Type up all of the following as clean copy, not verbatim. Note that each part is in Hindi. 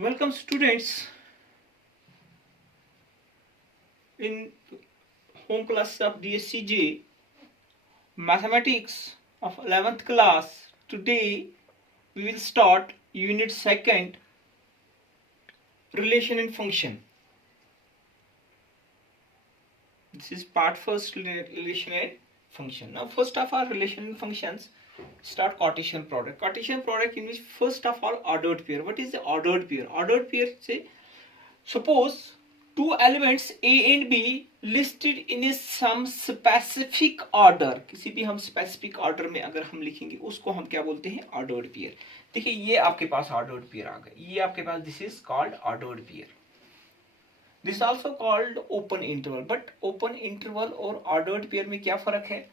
Welcome students in home class of DSCJ Mathematics of 11th class. Today we will start unit 2nd relation and function. This is part first, relation and function. Now first of all, relation and functions start Cartesian product. Cartesian product in which first of all ordered pair. What is the ordered pair? Ordered pair say suppose two elements A and B listed in a some specific order. किसी भी हम specific order में अगर हम लिखेंगे उसको हम क्या बोलते हैं? Ordered pair. देखिए ये आपके पास ordered pair आ गए. ये आपके पास this is called ordered pair. This is also called open interval. But open interval और ordered pair में क्या फर्क है?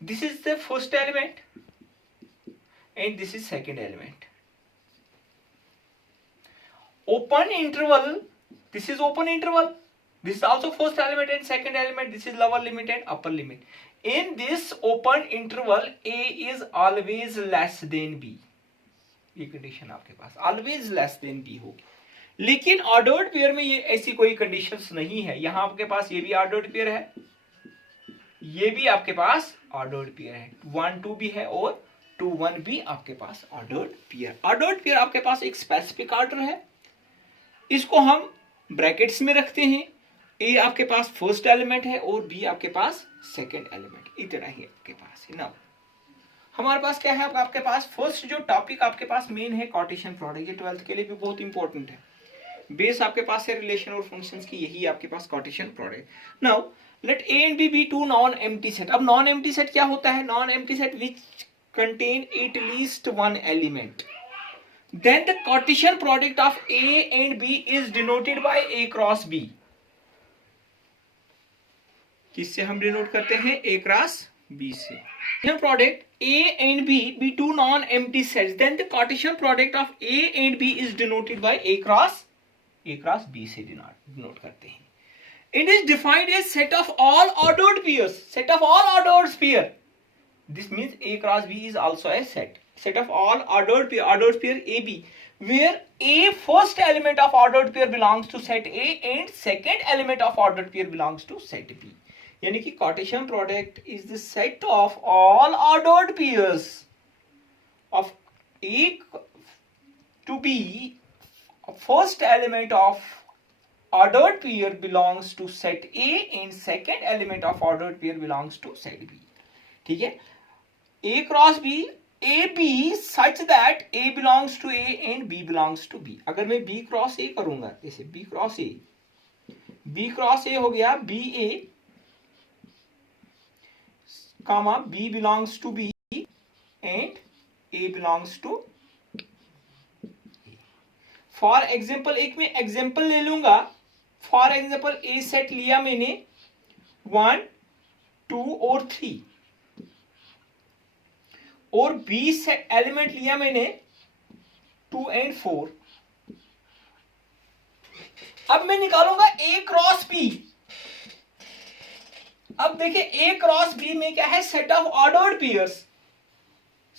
This is the first element and this is second element. Open interval, this is open interval. This is also first element and second element. This is lower limit and upper limit. In this open interval, A is always less than B. ये कंडीशन आपके पास always less than B होगी. लेकिन ऑर्डर्ड पेयर में ये ऐसी कोई कंडीशंस नहीं है. यहां आपके पास ये भी ऑर्डर्ड पेयर है, ये भी आपके पास ऑर्डर्ड पेयर है. 1 2 भी है और 2 1 भी आपके पास ऑर्डर्ड पेयर. ऑर्डर्ड पेयर आपके पास एक स्पेसिफिक ऑर्डर है, इसको हम ब्रैकेट्स में रखते हैं. ए आपके पास फर्स्ट एलिमेंट है और बी आपके पास सेकंड एलिमेंट. इतना ही आपके पास है ना. हमारे पास क्या है? आपके पास फर्स्ट जो टॉपिक आपके पास मेन है कार्टेशियन प्रोडक्ट. ये 12th के लिए भी बहुत इंपॉर्टेंट है. बेस आपके पास है रिलेशन और फंक्शंस की, यही आपके पास Cartesian product. Now let A and B be two non empty set. अब नॉन एम्प्टी सेट क्या होता है? Non empty set which contain at least one element. Then the Cartesian product of A and B is denoted by A cross B. किससे हम डिनोट करते हैं? A cross B से. Cartesian product A and B be two non-empty sets. Then the Cartesian product of A and B is denoted by A cross B से डिनोट करते हैं. It is defined as set of all ordered pairs. Set of all ordered pair. This means A cross B is also a set. Set of all ordered pair AB, where A first element of ordered pair belongs to set A and second element of ordered pair belongs to set B. यानी कि Cartesian product is the set of all ordered pairs of A to B. First element of ordered pair belongs to set A and second element of ordered pair belongs to set B. ठीक है? A cross B AB such that A belongs to A and B belongs to B. अगर मैं B cross A करूंगा, जैसे B cross A हो गया BA comma B belongs to B and A belongs to A. For example एक मैं एग्जाम्पल ले लूंगा. फॉर एग्जाम्पल A सेट लिया मैंने 1 2 और 3 और बी सेट एलिमेंट लिया मैंने 2 and 4. अब मैं निकालूंगा A क्रॉस B. अब देखिए A क्रॉस B में क्या है? Set of ordered pairs.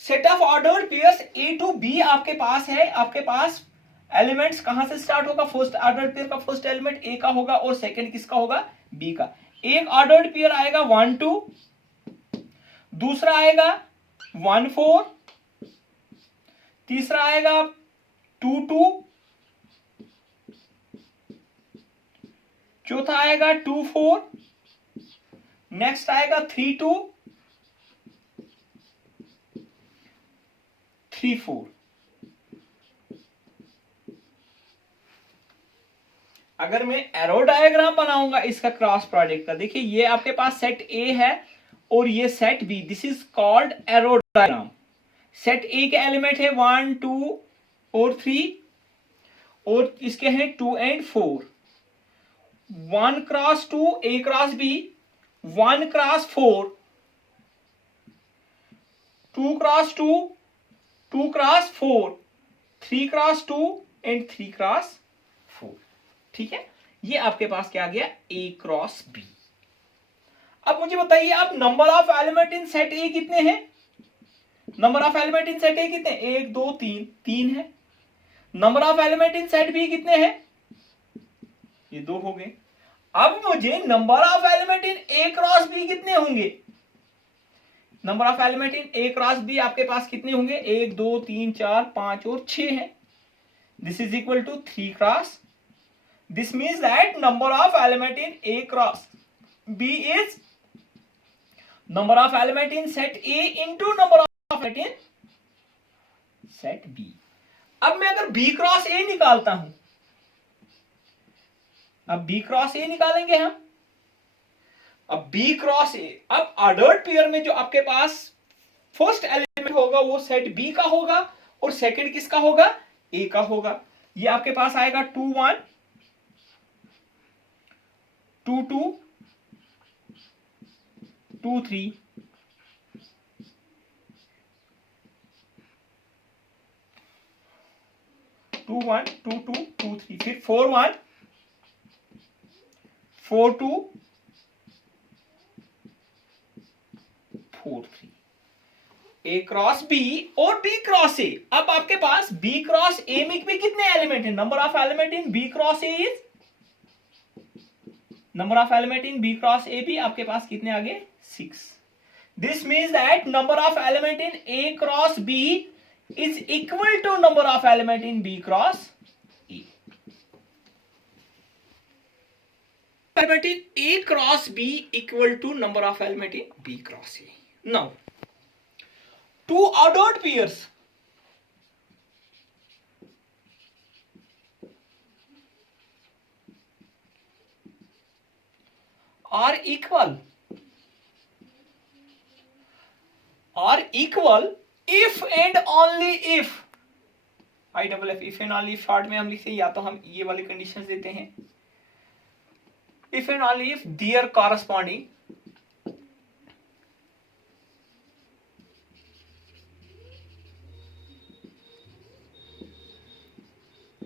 Set of ordered pairs A to B आपके पास है. आपके पास एलिमेंट्स कहां से स्टार्ट होगा? फर्स्ट ऑर्डर्ड पेयर का फर्स्ट एलिमेंट A का होगा और सेकंड किसका होगा? B का. एक ऑर्डर्ड पेयर आएगा 1 2, दूसरा आएगा 1 4, तीसरा आएगा 2 2, चौथा आएगा 2 4, नेक्स्ट आएगा 3 2 3 4. अगर मैं एरो डायग्राम बनाऊंगा इसका क्रॉस प्रोडक्ट का, देखिए ये आपके पास सेट A है और ये set B. This is called arrow diagram. Set A के एलिमेंट है 1 2 और 3 और इसके हैं 2 and 4. 1 cross 2 A cross B, 1 cross 4, 2 cross 2, 2 cross 4, 3 cross 2 and 3 cross 4. ठीक है, ये आपके पास क्या आ गया? A cross B. अब मुझे बताइए आप number of element in set A कितने हैं? Number of element in set A कितने? 1 2 3 3 है. Number of element in set B कितने हैं? ये 2 हो गए। अब मुझे number of element in A cross B कितने होंगे? Number of element in A cross B आपके पास कितने होंगे? 1 2 3 4 5 और 6 है। This is equal to 3 cross. This means that number of element in A cross B is number of element in set A into number of element in set B. अब मैं अगर बी क्रॉस ए निकालता हूं, अब बी क्रॉस ए निकालेंगे हम। अब बी क्रॉस ए, अब ऑर्डर्ड पेयर में जो आपके पास फर्स्ट एलिमेंट होगा वो सेट बी का होगा और सेकंड किसका होगा? ए का होगा। ये आपके पास आएगा 2 1 2 2 2 3 2 1 2 2 2 3, फिर 4 1 4 2 4 3। ए क्रॉस बी और बी क्रॉस ए। अब आपके पास बी क्रॉस ए में भी कितने एलिमेंट है? Number of element in B cross A is, number of element in B cross A भी आपके पास कितने आ गए? 6। This means that number of element in A cross B is equal to number of element in B cross E. Element in A cross B equal to number of element in B cross A. Now, two ordered pairs are equal if and only if, I double F, if and only if short में हम लिखते हैं, या तो हम ये वाली कंडीशंस देते हैं, if and only if their corresponding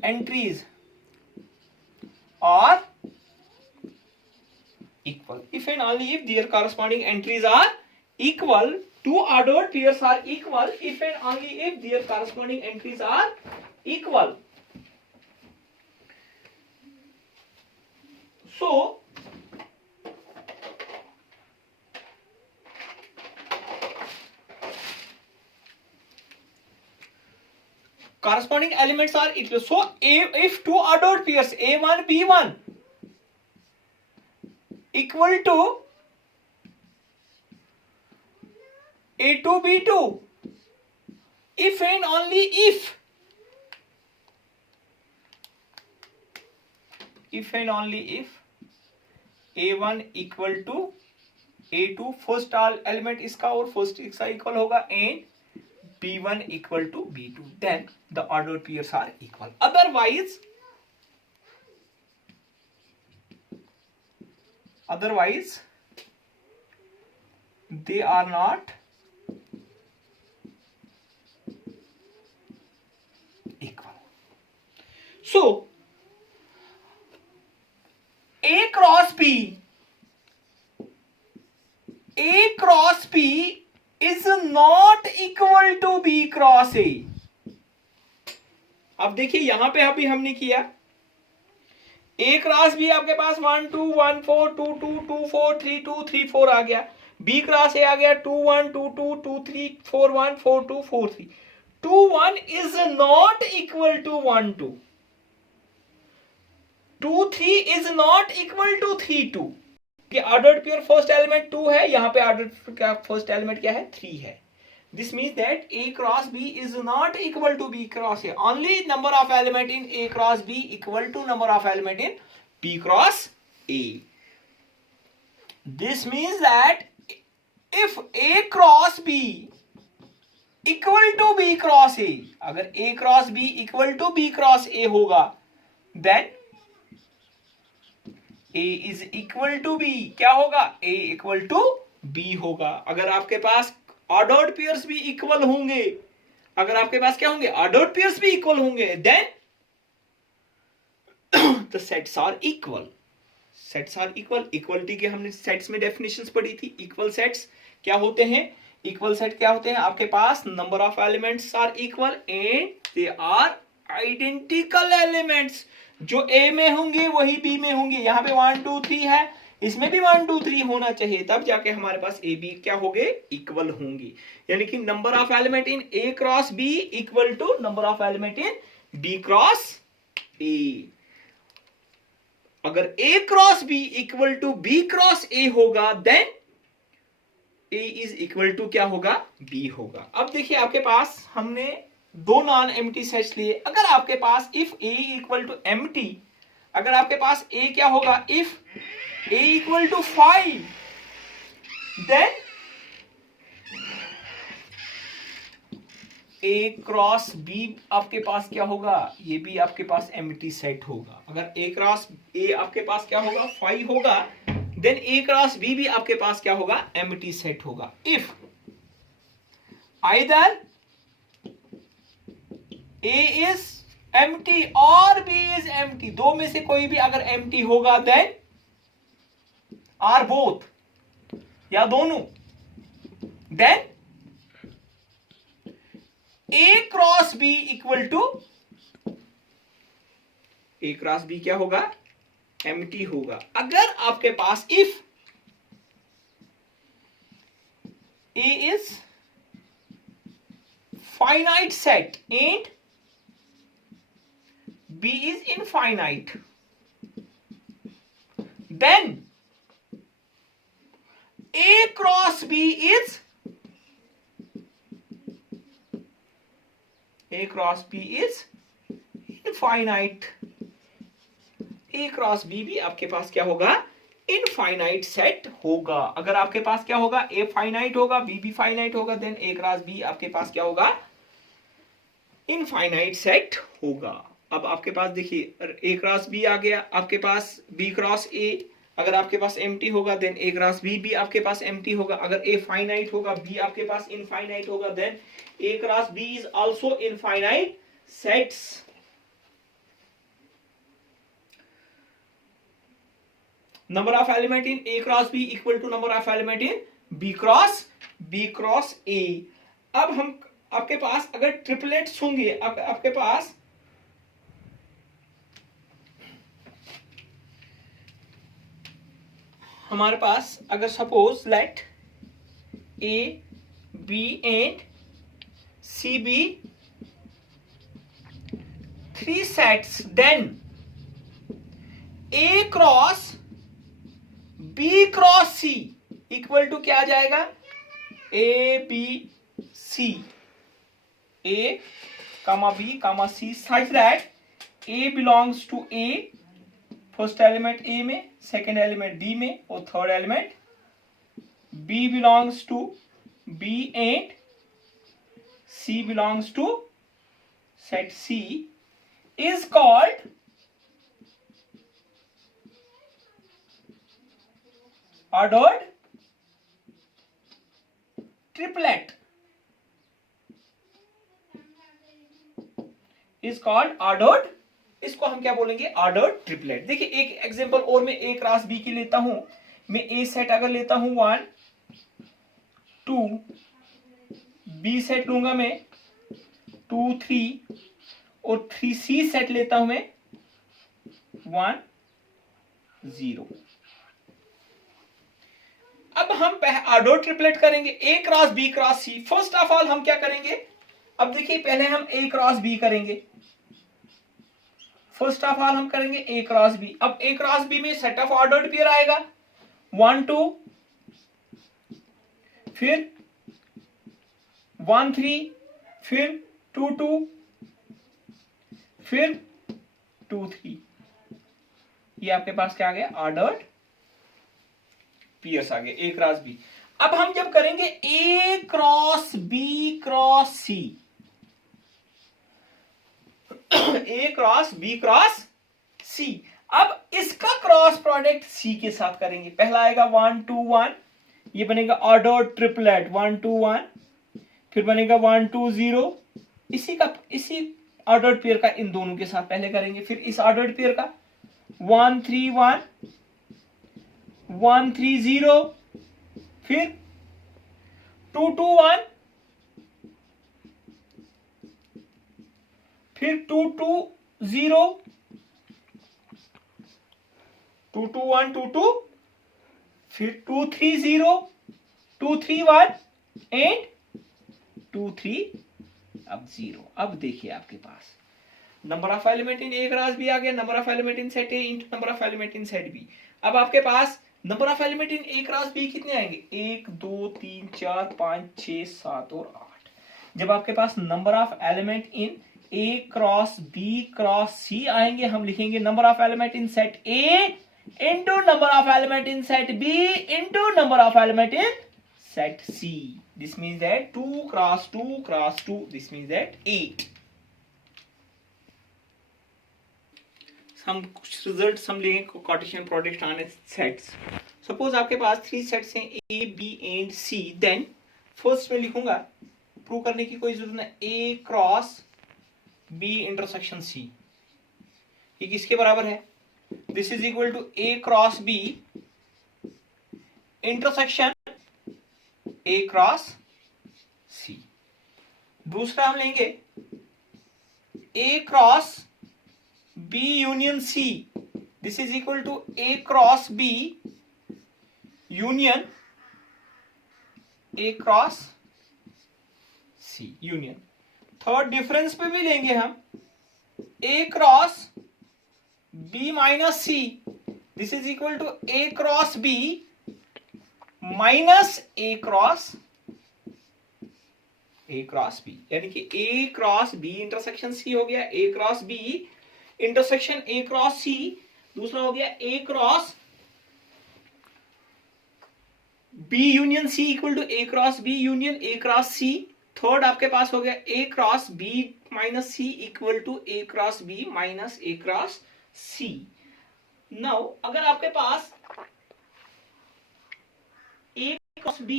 entries are equal. If and only if their corresponding entries are equal, two ordered pairs are equal if and only if their corresponding entries are equal. So corresponding elements are equal. So if two ordered pairs A1 B1 equal to A2 B2, if and only if and only if A1 equal to A2, first element इसका और फर्स्ट इसका इक्वल होगा, and B1 equal to B2, then the ordered pairs are equal. Otherwise they are not equal. So A cross B is not equal to B cross A. अब देखिए यहां पे अभी हमने किया A क्रॉस B आपके पास 1 2 1 4 2 2 2 4 3 2 3 4 आ गया, B क्रॉस A आ गया 2 1 2 2 2 3 4 1 4 2 4 3. 2 1 is not equal to 1 2. 2 3 is not equal to 3 2. ये ऑर्डर्ड पेयर फर्स्ट एलिमेंट 2 है, यहाँ पे ऑर्डर्ड क्या फर्स्ट एलिमेंट क्या है? 3 है. This means that A cross B is not equal to B cross A. Only number of element in A cross B equal to number of element in B cross A. This means that if A cross B equal to B cross A, अगर A cross B equal to B cross A होगा, then A is equal to B. क्या होगा? A equal to B होगा. अगर आपके पास ऑर्डर्ड पेयर्स भी इक्वल होंगे, अगर आपके पास क्या होंगे? ऑर्डर्ड पेयर्स भी इक्वल होंगे, then the sets are equal. Sets are equal. Equality के हमने सेट्स में डेफिनेशंस पढ़ी थी. इक्वल सेट्स क्या होते हैं? इक्वल सेट क्या होते हैं? आपके पास number of elements are equal and they are identical elements, जो ए में होंगे वही बी में होंगे। यहाँ पे 1 2 3 है, इसमें भी 1 2 3 होना चाहिए, तब जाके हमारे पास ए बी क्या होंगे, इक्वल होंगे। यानी कि number of element in A cross B equal to number of element in B cross A. अगर A cross B equal to B cross A होगा, then A is equal to क्या होगा, बी होगा। अब देखिए आपके पास हमने दो नॉन एम्प्टी सेट्स लिए। अगर आपके पास if A equal to empty, अगर आपके पास ए क्या होगा, if A equal to 5, then A cross B आपके पास क्या होगा, ये भी आपके पास एम्प्टी सेट होगा। अगर ए क्रॉस ए आपके पास क्या होगा, 5 होगा, देन ए क्रॉस बी भी आपके पास क्या होगा, एम्प्टी सेट होगा। If either A is empty और बी इज एम्प्टी, दो में से कोई भी अगर एम्प्टी होगा, देन आर बोथ, या दोनों, then A cross B equal to, A cross B क्या होगा, एम्प्टी होगा। अगर आपके पास if A is finite set and B is infinite, then A cross B is, A cross B is infinite, A cross B भी आपके पास क्या होगा, इनफाइनाइट सेट होगा। अगर आपके पास क्या होगा, A फाइनाइट होगा, B भी फाइनाइट होगा, देन A क्रॉस B आपके पास क्या होगा, इनफाइनाइट सेट होगा। अब आपके पास देखिए A क्रॉस B आ गया, आपके पास B क्रॉस A, अगर आपके पास एम्प्टी होगा, देन A क्रॉस B भी आपके पास एम्प्टी होगा। अगर A फाइनाइट होगा, B आपके पास इनफाइनाइट होगा, then A cross B is also infinite sets. Number of element in A cross B equal to number of element in B cross A. अब हम आपके पास अगर ट्रिपलेट्स होंगे, आपके पास हमारे पास अगर suppose let A B and C be 3 sets, then A cross B cross C equal to क्या आ जाएगा, A B C, A comma B comma C, such that A belongs to A, first element A में, सेकेंड एलिमेंट B में, और third element B belongs to B and C belongs to set C, is called ordered triplet, is called ordered, इसको हम क्या बोलेंगे, ऑर्डर्ड ट्रिपलेट। देखिए एक एग्जांपल और मैं A क्रॉस B की लेता हूं। मैं A सेट अगर लेता हूं 1 2, B सेट लूंगा मैं 2 3, और 3C सेट लेता हूं मैं 1 0। अब हम ऑर्डर ट्रिपलेट करेंगे A cross B cross C। First of all हम क्या करेंगे, अब देखिए पहले हम A क्रॉस B करेंगे, फर्स्ट ऑफ ऑल हम करेंगे A क्रॉस B। अब A क्रॉस B में सेट ऑफ ऑर्डर्ड पेयर आएगा 1 2, फिर 1 3, फिर 2 2, फिर 2 3। ये आपके पास क्या आ गया, ऑर्डर्ड पेयर्स आ गए A क्रॉस B। अब हम जब करेंगे A cross B cross C, A cross B cross C, अब इसका क्रॉस प्रोडक्ट C के साथ करेंगे। पहला आएगा 1 2 1, ये बनेगा ऑर्डर्ड ट्रिपलेट 1 2 1, फिर बनेगा 1 2 0, इसी ऑर्डर्ड पेयर का इन दोनों के साथ पहले करेंगे, फिर इस ऑर्डर्ड पेयर का 1 3 1 1 3 0, फिर 2 2 1, फिर 2 2 0, 2 2 1 2 2, फिर 2 3 0, 2 3 1 एंड 2 3 अब 0। अब देखिए आपके पास number of element in A cross B आ गया, number of element in set A into number of element in set B. अब आपके पास number of element in A cross B कितने आएंगे? 1 2 3 4 5 6 7 और 8। जब आपके पास number of element in A cross B cross C आएंगे, हम लिखेंगे number of element in set A into number of element in set B into number of element in set C. This means that 2 cross 2 cross 2. This means that 8. हम कुछ रिजल्ट हम लेंगे Cartesian product on sets. Suppose आपके पास 3 सेट्स हैं A, B and C। Then first में लिखूंगा, प्रूव करने की कोई जरूरत नहीं, A cross B intersection C। ये किसके बराबर है? This is equal to A cross B intersection A cross C। दूसरा हम लेंगे A cross B union C। This is equal to A cross B union A cross C union. Third difference पे भी लेंगे हम A cross B minus C। This is equal to A cross B minus A cross B, यानी कि A cross B intersection C हो गया A cross B intersection A cross C. दूसरा हो गया A cross B union C equal to A cross B union A cross C. Third आपके पास हो गया A cross B minus C equal to A cross B minus A cross C. Now अगर आपके पास A cross B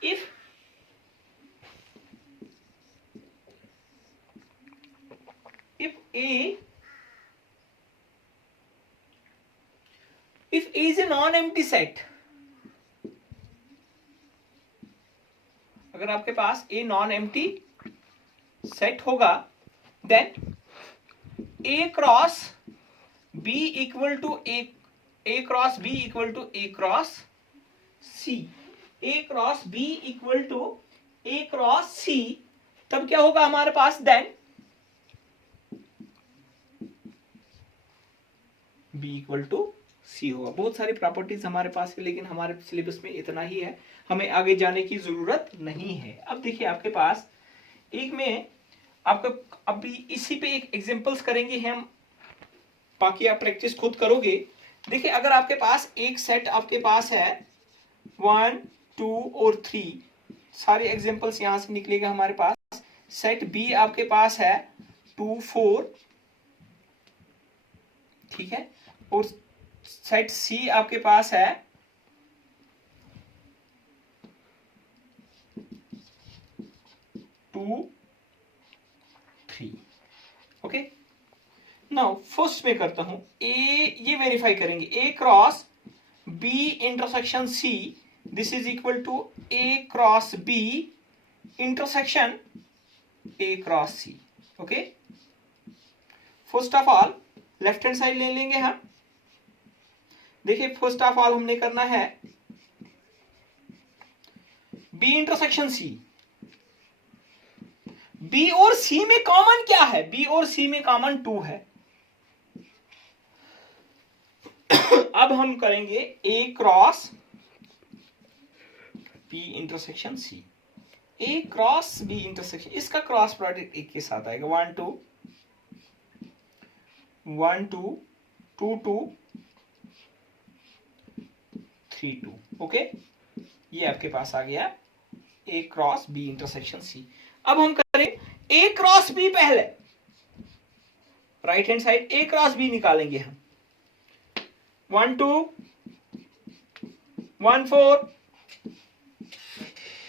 if A is a non-empty set, अगर आपके पास A नॉन एम्प्टी सेट होगा, then A cross B equal to A cross B equal to A cross C। A cross B equal to A cross C, तब क्या होगा हमारे पास? Then B equal to C होगा। बहुत सारी प्रॉपर्टीज हमारे पास है, लेकिन हमारे सिलेबस में इतना ही है, हमें आगे जाने की जरूरत नहीं है। अब देखिए आपके पास एक में आपको अभी इसी पे एक एग्जांपल्स करेंगे हम, बाकी आप प्रैक्टिस खुद करोगे। देखिए अगर आपके पास एक सेट आपके पास है 1 2 और 3, सारे एग्जांपल्स यहां से निकलेगा हमारे पास। सेट बी आपके पास है 2 4, ठीक है, और सेट सी आपके पास है 2 3। ओके, नाउ फर्स्ट में करता हूं ए, ये वेरीफाई करेंगे A cross B intersection C. This is equal to A cross B intersection A cross C. Okay, first of all left hand side ले लेंगे हम। देखिए फर्स्ट ऑफ ऑल हमने करना है बी इंटरसेक्शन सी। बी और सी में कॉमन क्या है? बी और सी में कॉमन 2 है। अब हम करेंगे A cross B intersection C. A cross B intersection, इसका क्रॉस प्रोडक्ट एक के साथ आएगा 1 2 1 2 2 2 3 2। ओके, ये आपके पास आ गया ए क्रॉस बी इंटरसेक्शन सी। अब हम करें ए क्रॉस बी, पहले राइट हैंड साइड ए क्रॉस बी निकालेंगे हम। 1 2 1 4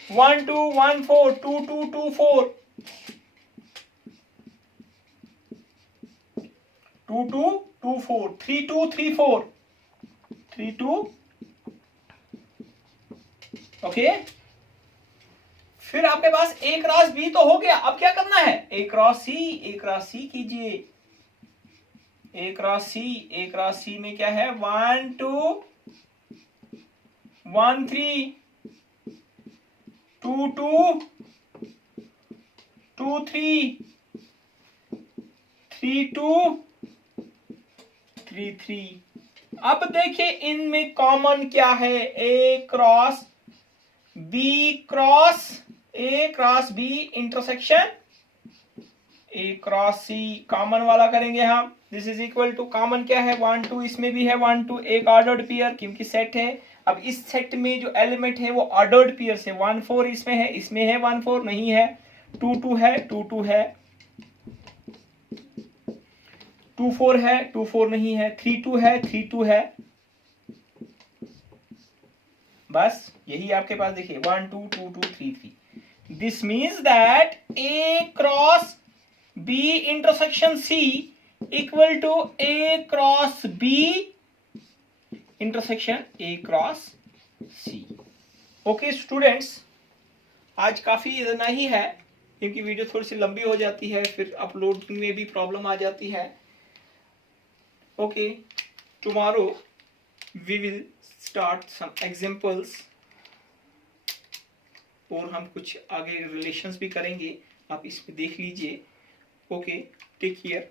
1 2 1 4 2 2 2 4 2 2 2 4 3 2 3 4 3 2 ओके। फिर आपके पास A क्रॉस B तो हो गया, अब क्या करना है, A क्रॉस C कीजिए। A क्रॉस C में क्या है, 1 2 1 3 2 2 2 3 3 2 3 3। अब देखिए इनमें कॉमन क्या है, A cross B intersection A cross C common वाला करेंगे हम। This is equal to common क्या है, 1 2, इसमें भी है 1 2, एक ऑर्डर्ड पेयर क्योंकि सेट है। अब इस सेट में जो एलिमेंट है वो ऑर्डर्ड पेयर से 1 4 इसमें है 1 4 नहीं है, 2 2 है 2 2 है, 2 4 है 2 4 नहीं है, 3 2 है 3 2 है। बस यही आपके पास देखिए 1 2 2 2 3 3। This means that A cross B intersection C equal to A cross B intersection A cross C। Okay students, आज काफी इतना ही है क्योंकि वीडियो थोड़ी सी लंबी हो जाती है, फिर अपलोडिंग में भी प्रॉब्लम आ जाती है। Okay, tomorrow we will start some examples और हम कुछ आगे रिलेशंस भी करेंगे, आप इसमें देख लीजिए। Okay, take care.